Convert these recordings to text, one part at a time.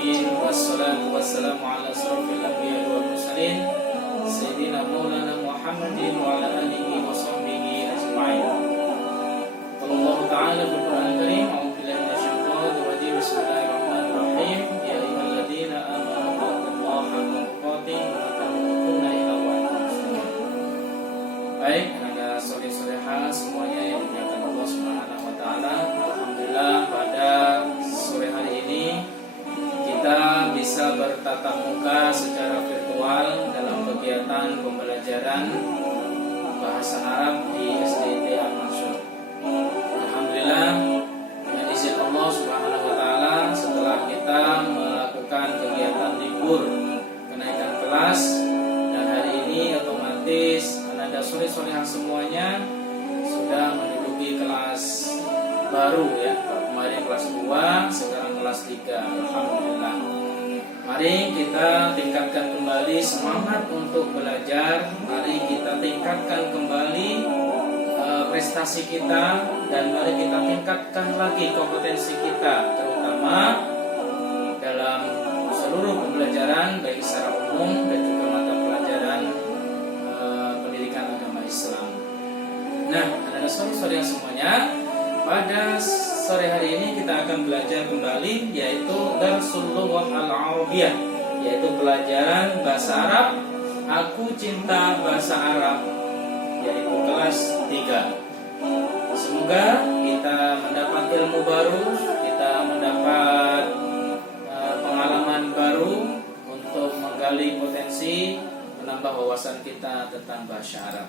alamin, wassalatu wassalamu ala asrofil anbiya'i wal mursalin sayyidina maulana Muhammadin wa ala alihi wa sahbihi ajma'in. Allah Ta'ala berfirman karim, a'udzu billahi minasyaitonir rajim, bismillahirrahmanirrahim, ya ayyuhalladzina amanu taqullaha haqqa tuqatih wa la tamutunna illa wa antum muslimun. Baik, tenaga soleh-solehah semuanya yang dimuliakan Allah Subhanahu wa taala. Alhamdulillah pada sore hari ini kita bisa bertatap muka secara virtual dalam kegiatan pembelajaran bahasa Arab di SDIT Al-Mansur. Alhamdulillah, dengan izin Allah Subhanahu wa taala, setelah kita melakukan kegiatan libur kenaikan kelas, dan hari ini otomatis anak sore-sorehan semuanya sudah menduduki kelas baru ya. Kemarin kelas 2, sekarang kelas 3. Alhamdulillah. Mari kita tingkatkan kembali semangat untuk belajar. Mari kita tingkatkan kembali prestasi kita, dan mari kita tingkatkan lagi kompetensi kita, terutama dalam seluruh pembelajaran baik secara umum dan juga mata pelajaran pendidikan agama Islam. Nah, ada sore-sore yang semuanya, pada sore hari ini kita akan belajar kembali yaitu Darsul Lughah Al-Arabiyah, yaitu pelajaran bahasa Arab. Aku cinta bahasa Arab, yaitu kelas 3. Semoga kita mendapat ilmu baru, kita mendapat pengalaman baru untuk menggali potensi, menambah wawasan kita tentang bahasa Arab.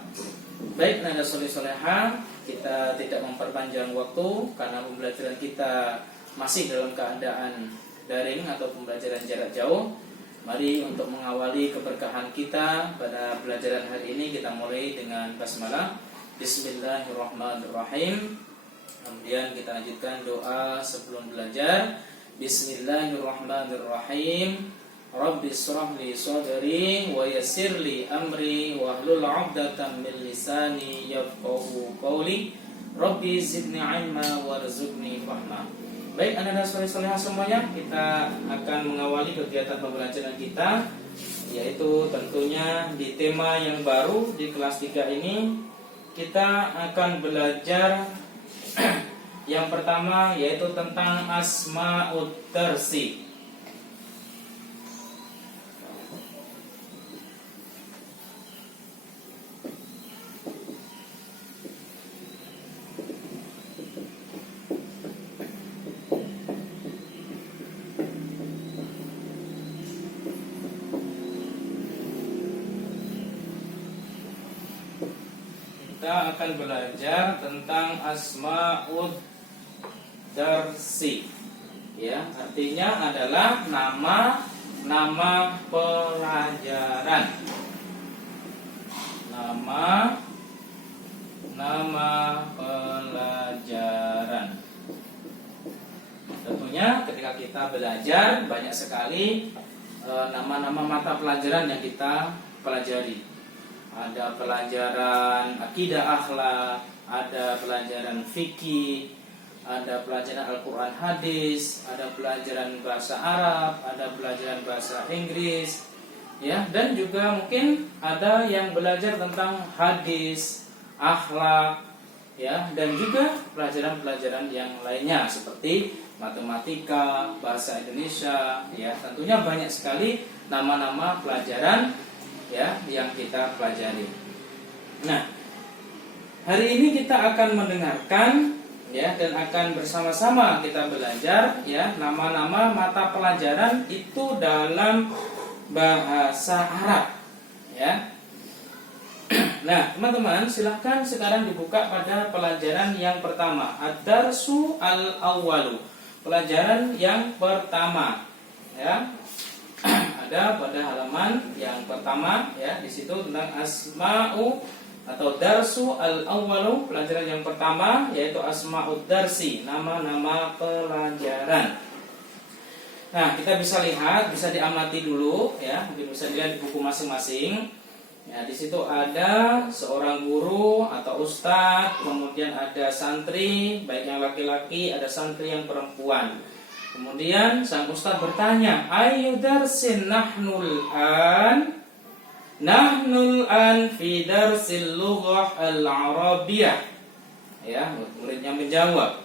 Baik, nada soleh-solehah, kita tidak memperpanjang waktu karena pembelajaran kita masih dalam keadaan daring atau pembelajaran jarak jauh. Mari untuk mengawali keberkahan kita pada pelajaran hari ini, kita mulai dengan basmalah. Bismillahirrahmanirrahim. Kemudian kita lanjutkan doa sebelum belajar. Bismillahirrahmanirrahim. Rabbi shrah li sadri wa yassir li amri wahlul 'uqdatam min lisani yafqahu qawli. Rabbi zidni 'ilma warzuqni fahma. Baik, anak-anak soleh-solehah semuanya, kita akan mengawali kegiatan pembelajaran kita, yaitu tentunya di tema yang baru di kelas 3 ini. Kita akan belajar yang pertama yaitu tentang Asma'ud Darsi. Kita akan belajar tentang Asma'ud Darsi. Ya, artinya adalah nama pelajaran. Nama pelajaran. Tentunya ketika kita belajar banyak sekali nama-nama mata pelajaran yang kita pelajari. Ada pelajaran akidah akhlak, ada pelajaran fikih, ada pelajaran Al-Quran hadis, ada pelajaran bahasa Arab, ada pelajaran bahasa Inggris, ya, dan juga mungkin ada yang belajar tentang hadis, akhlak, ya, dan juga pelajaran-pelajaran yang lainnya seperti matematika, bahasa Indonesia, ya. Tentunya banyak sekali nama-nama pelajaran ya yang kita pelajari. Nah, hari ini kita akan mendengarkan ya dan akan bersama-sama kita belajar ya nama-nama mata pelajaran itu dalam bahasa Arab ya. Nah, teman-teman, silahkan sekarang dibuka pada pelajaran yang pertama, Ad-Darsu Al-Awwalu. Pelajaran yang pertama ya. Ada pada halaman yang pertama ya, di situ tentang Asma'u atau Darsu Al-Awwalu, pelajaran yang pertama yaitu Asma'ud Darsi, nama-nama pelajaran. Nah, kita bisa lihat, bisa diamati dulu ya, mungkin bisa dilihat di buku masing-masing. Ya, di situ ada seorang guru atau ustadz, kemudian ada santri, baik yang laki-laki, ada santri yang perempuan. Kemudian sang ustaz bertanya, ayu darsin nahnul an? Nahnul an fi darsil lughah al-arabiyah. Ya, muridnya menjawab,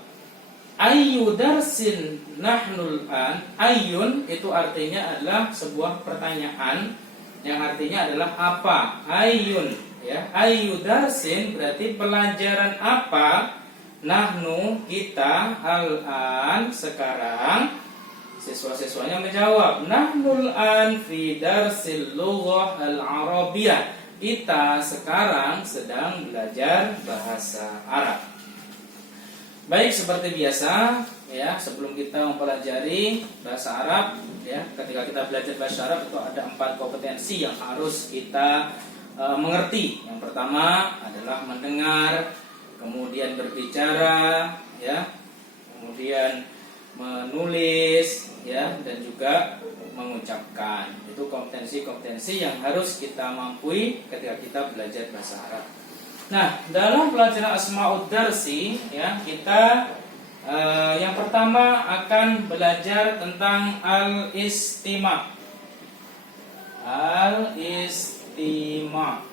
ayu darsin nahnul an? Ayun itu artinya adalah sebuah pertanyaan yang artinya adalah apa? Ayun, ya. Ayu darsin berarti pelajaran apa? Nahnu kita, al-an sekarang. Siswa-siswanya menjawab, nahnul an fi darsil lughah al-arabiyah. Kita sekarang sedang belajar bahasa Arab. Baik, seperti biasa ya, sebelum kita mempelajari bahasa Arab ya, ketika kita belajar bahasa Arab itu ada 4 kompetensi yang harus kita mengerti. Yang pertama adalah mendengar, kemudian berbicara ya, kemudian menulis ya, dan juga mengucapkan. Itu kompetensi-kompetensi yang harus kita mampu ketika kita belajar bahasa Arab. Nah, dalam pelajaran Asma'ud Darsi ya, kita yang pertama akan belajar tentang al-istima'. Al-istima'.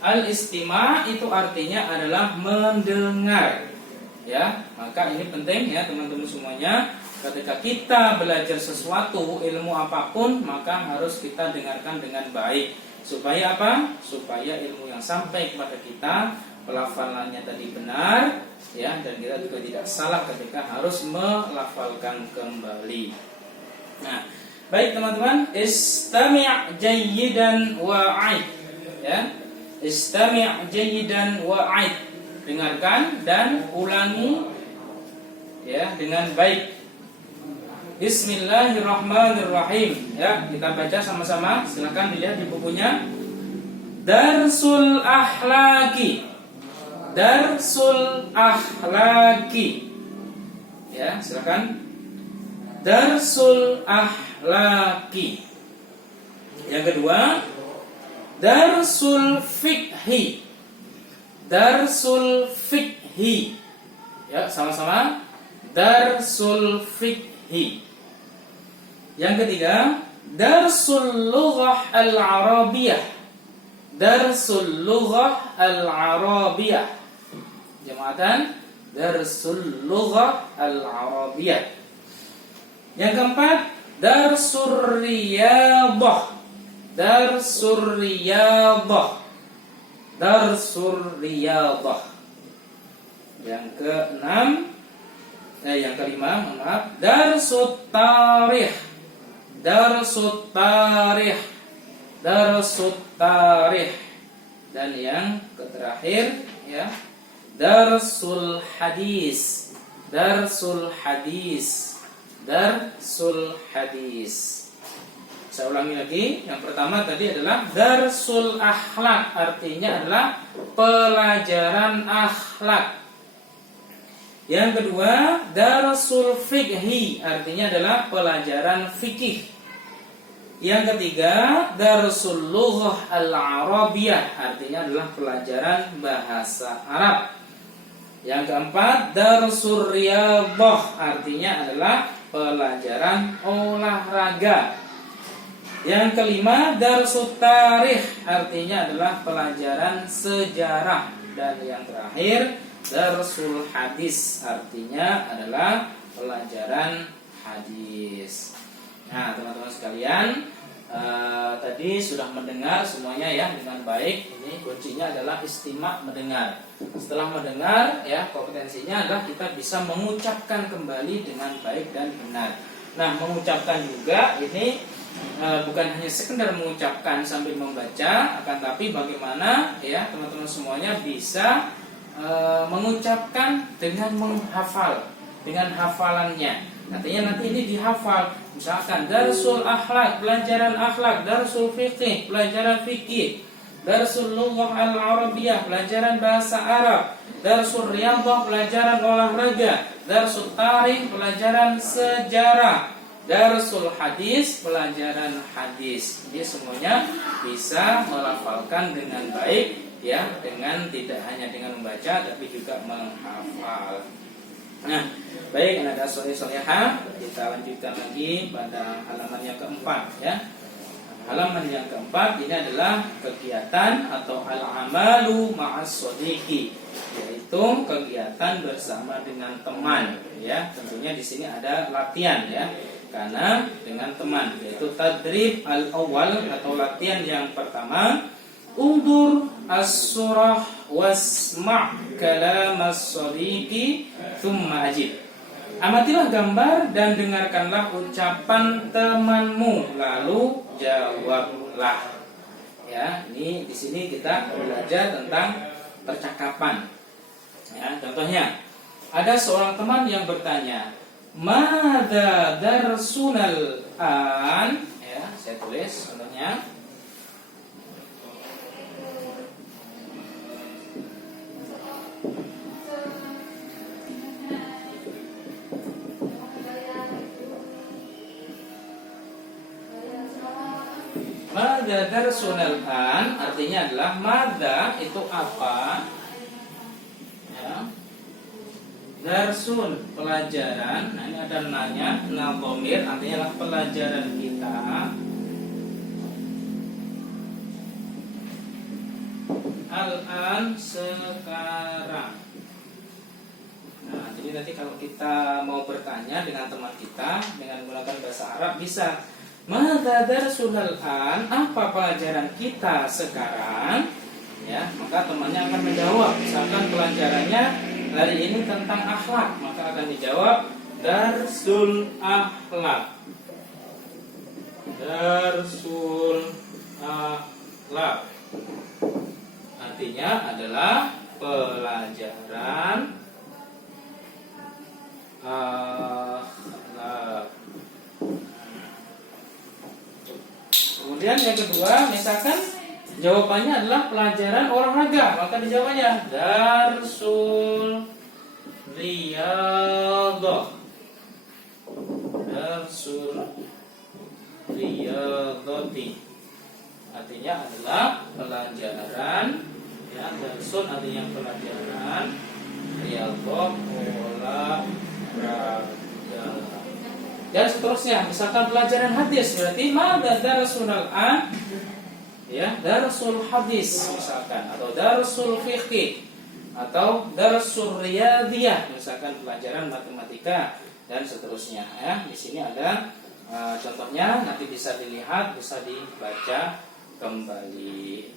Al-istima' itu artinya adalah mendengar. Ya, maka ini penting ya teman-teman semuanya. Ketika kita belajar sesuatu, ilmu apapun, maka harus kita dengarkan dengan baik. Supaya apa? Supaya ilmu yang sampai kepada kita, pelafalannya tadi benar, ya, dan kita juga tidak salah ketika harus melafalkan kembali. Nah, baik teman-teman, istami' jayyidan wa'id. Ya, istami' jayyidan wa'id. Dengarkan dan ulangi ya dengan baik. Bismillahirrahmanirrahim. Ya, kita baca sama-sama. Silakan dilihat di bukunya. Darsul Akhlaqi. Darsul Akhlaqi. Ya, silakan. Darsul Akhlaqi. Yang kedua, Darsul Fiqhi. Darsul Fiqhi. Ya, sama-sama. Darsul Fiqhi. Yang ketiga, Darsul Lughah al-Arabiyah. Darsul Lughah al-Arabiyah. Jemaatan, Darsul Lughah al-Arabiyah. Yang keempat, Darsul Riyadah. Darsul Riyadah. Darsul Riyadah. Yang kelima, maaf, Darsut Tarikh. Darsut Tarikh. Darsut Tarikh. Dan yang terakhir ya, Darsul Hadis. Darsul Hadis. Darsul Hadis. Saya ulangi lagi. Yang pertama tadi adalah Darsul Akhlak, artinya adalah pelajaran akhlak. Yang kedua, Darsul Fiqhi, artinya adalah pelajaran fikih. Yang ketiga, Darsul Lughah al-Arabiyah, artinya adalah pelajaran bahasa Arab. Yang keempat, Darsul Riyadah, artinya adalah pelajaran olahraga. Yang kelima, Darsut Tarikh, artinya adalah pelajaran sejarah. Dan yang terakhir, Darsul Hadis, artinya adalah pelajaran hadis. Nah, teman-teman sekalian, tadi sudah mendengar semuanya ya dengan baik. Ini kuncinya adalah istima', mendengar. Setelah mendengar ya, kompetensinya adalah kita bisa mengucapkan kembali dengan baik dan benar. Nah, mengucapkan juga ini bukan hanya sekedar mengucapkan sambil membaca, akan tapi bagaimana ya teman-teman semuanya bisa mengucapkan dengan menghafal, dengan hafalannya. Artinya nanti ini dihafal. Misalkan Darsul Akhlak, pelajaran akhlak. Darsul Fiqih, pelajaran fikih. Darsul Lughah al-Arabiyah, pelajaran bahasa Arab. Darsul Riyadah, pelajaran olahraga. Darsul Tarikh, pelajaran sejarah. Darsul Hadis, pelajaran hadis. Jadi semuanya bisa melafalkan dengan baik ya, dengan tidak hanya dengan membaca tapi juga menghafal. Nah, baik anak soleh-solehah, kita lanjutkan lagi pada halaman yang keempat ya. Halaman yang keempat ini adalah kegiatan atau al-amalu ma'as sodiqi, yaitu kegiatan bersama dengan teman ya. Tentunya di sini ada latihan ya, karena dengan teman, yaitu tadrib al-awwal atau latihan yang pertama. Undur as-surah wasma' kalam as-sodiqi thumma ajib. Amatilah gambar dan dengarkanlah ucapan temanmu, lalu jawablah. Ya, ini di sini kita belajar tentang percakapan. Ya, contohnya, ada seorang teman yang bertanya, "Madza darsunal an?" Ya, saya tulis contohnya. Madza darsunal an artinya adalah madza itu apa? Ya. Darsun pelajaran. Nah, ini ada nanya, dhamir artinya adalah pelajaran kita. Al-an sekarang. Nah, jadi nanti kalau kita mau bertanya dengan teman kita dengan menggunakan bahasa Arab bisa, "Madza darsunal an?" Apa pelajaran kita sekarang? Ya, maka temannya akan menjawab. Misalkan pelajarannya hari ini tentang akhlak, maka akan dijawab darsul akhlak. Darsul akhlak artinya adalah pelajaran akhlak. Kemudian yang kedua, misalkan jawabannya adalah pelajaran olahraga, maka dijawabnya darsul riyadhah. Darsul riyadhati artinya adalah pelajaran ya, darsul artinya pelajaran, riyadhah olahraga. Dan seterusnya, misalkan pelajaran hadis berarti madza darsunal an? Ya, darsul hadis misalkan, atau darsul fiqh, atau darsul riyadhiyah, misalkan pelajaran matematika dan seterusnya ya. Di sini ada contohnya, nanti bisa dilihat, bisa dibaca kembali.